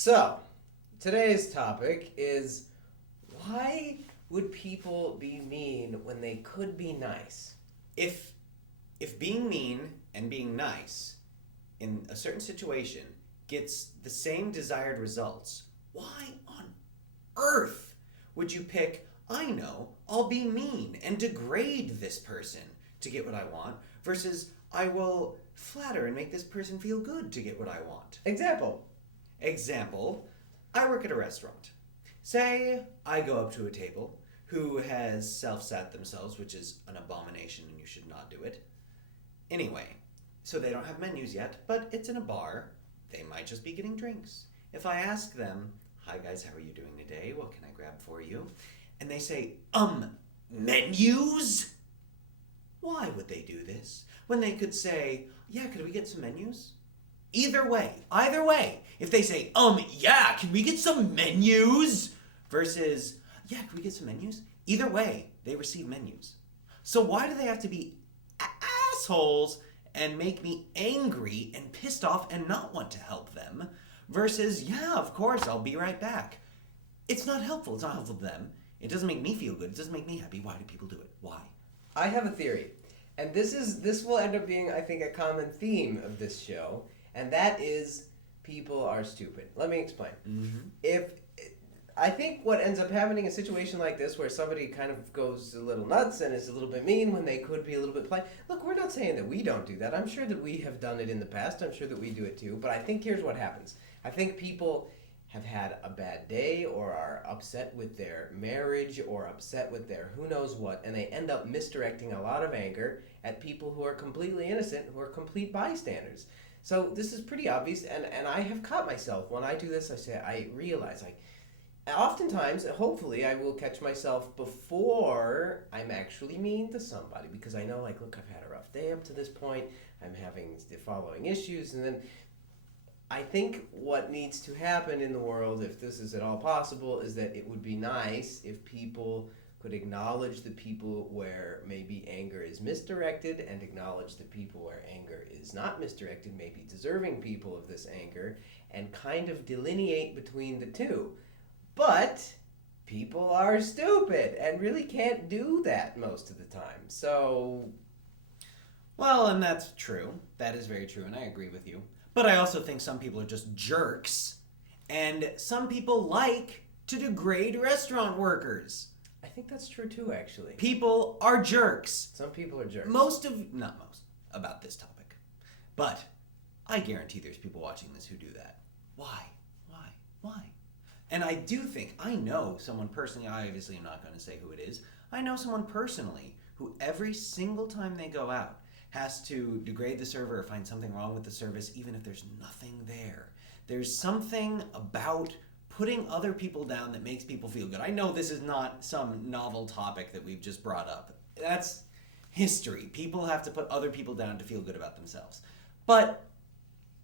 So, today's topic is why would people be mean when they could be nice? If being mean and being nice in a certain situation gets the same desired results, why on earth would you pick, I know, I'll be mean and degrade this person to get what I want, versus I will flatter and make this person feel good to get what I want? Example. Example, I work at a restaurant. Say I go up to a table who has self-sat themselves, which is an abomination and you should not do it. Anyway, so they don't have menus yet, but it's in a bar. They might just be getting drinks. If I ask them, hi guys, how are you doing today? What can I grab for you? And they say, menus? Why would they do this? When they could say, yeah, could we get some menus? Either way, if they say, yeah, can we get some menus? Versus, yeah, can we get some menus? Either way, they receive menus. So why do they have to be assholes and make me angry and pissed off and not want to help them? Versus, yeah, of course, I'll be right back. It's not helpful. It's not helpful to them. It doesn't make me feel good. It doesn't make me happy. Why do people do it? Why? I have a theory, and this will end up being, I think, a common theme of this show, and that is people are stupid. Let me explain. If I think what ends up happening in a situation like this where somebody kind of goes a little nuts and is a little bit mean when they could be a little bit polite. Look, we're not saying that we don't do that. I'm sure that we have done it in the past. I'm sure that we do it too. But I think here's what happens. I think people have had a bad day or are upset with their marriage or upset with their who knows what, and they end up misdirecting a lot of anger at people who are completely innocent, who are complete bystanders. So this is pretty obvious, and I have caught myself when I do this. I realize oftentimes, hopefully, I will catch myself before I'm actually mean to somebody, because I know, look, I've had a rough day up to this point. I'm having the following issues, and then I think what needs to happen in the world, if this is at all possible, is that it would be nice if people could acknowledge the people where maybe anger is misdirected and acknowledge the people where anger is not misdirected, maybe deserving people of this anger, and kind of delineate between the two. But people are stupid and really can't do that most of the time. So, Well, and that's true. That is very true, and I agree with you. But I also think some people are just jerks, and some people like to degrade restaurant workers. I think that's true too, actually. People are jerks. Some people are jerks. Not most, about this topic. But I guarantee there's people watching this who do that. Why? And I do think, I know someone personally, I obviously am not going to say who it is. I know someone personally who every single time they go out has to degrade the server or find something wrong with the service, even if there's nothing there. There's something about putting other people down that makes people feel good. I know this is not some novel topic that we've just brought up. That's history. People have to put other people down to feel good about themselves. But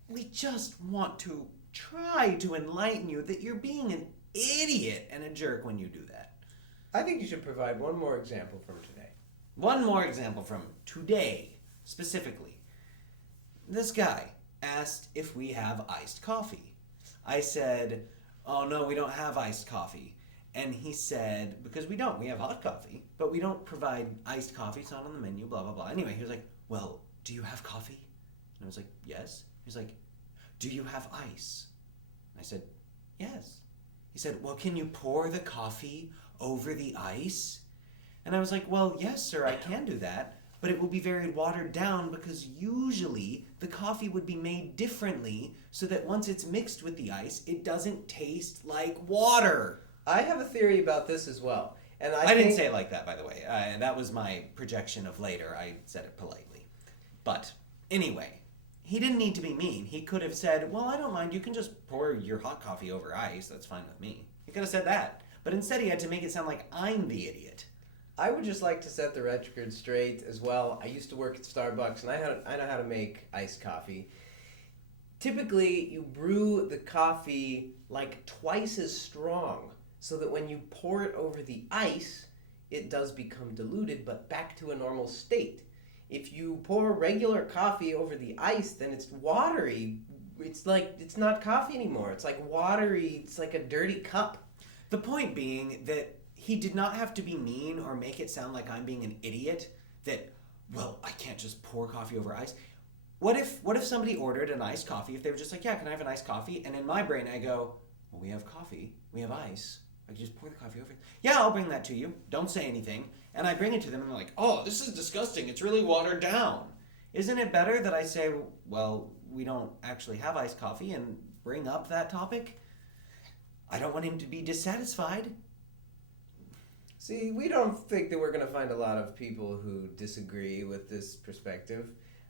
we just want to try to enlighten you that you're being an idiot and a jerk when you do that. I think you should provide one more example from today. One more example from today, specifically. This guy asked if we have iced coffee. I said, oh no, we don't have iced coffee. And he said, because we don't, we have hot coffee, but we don't provide iced coffee, it's not on the menu, blah, blah, blah. Anyway, he was like, well, do you have coffee? And I was like, yes. He was like, do you have ice? I said, yes. He said, well, can you pour the coffee over the ice? And I was like, well, yes, sir, I can do that, but it will be very watered down because usually the coffee would be made differently so that once it's mixed with the ice, it doesn't taste like water. I have a theory about this as well. And I didn't say it like that, by the way. That was my projection of later. I said it politely. But anyway, he didn't need to be mean. He could have said, well, I don't mind. You can just pour your hot coffee over ice. That's fine with me. He could have said that. But instead he had to make it sound like I'm the idiot. I would just like to set the record straight as well. I used to work at Starbucks, and I know how to make iced coffee. Typically, you brew the coffee like twice as strong so that when you pour it over the ice, it does become diluted, but back to a normal state. If you pour regular coffee over the ice, then it's watery it's not coffee anymore. It's like watery. It's like a dirty cup. The point being that he did not have to be mean or make it sound like I'm being an idiot. That, well, I can't just pour coffee over ice. What if somebody ordered an iced coffee? If they were just like, yeah, can I have an iced coffee? And in my brain, I go, well, we have coffee, we have ice. I can just pour the coffee over. Yeah, I'll bring that to you. Don't say anything. And I bring it to them, and they're like, oh, this is disgusting. It's really watered down. Isn't it better that I say, well, we don't actually have iced coffee, and bring up that topic? I don't want him to be dissatisfied. See, we don't think that we're going to find a lot of people who disagree with this perspective,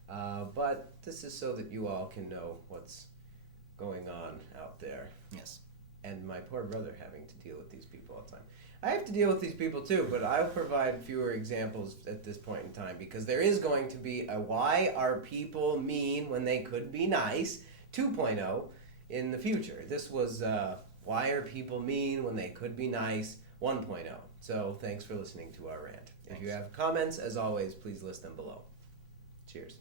but this is so that you all can know what's going on out there. Yes. And my poor brother having to deal with these people all the time. I have to deal with these people too, but I'll provide fewer examples at this point in time because there is going to be a Why Are People Mean When They Could Be Nice 2.0 in the future. This was Why Are People Mean When They Could Be Nice 1.0. So thanks for listening to our rant. If you have comments, as always, please list them below. Cheers.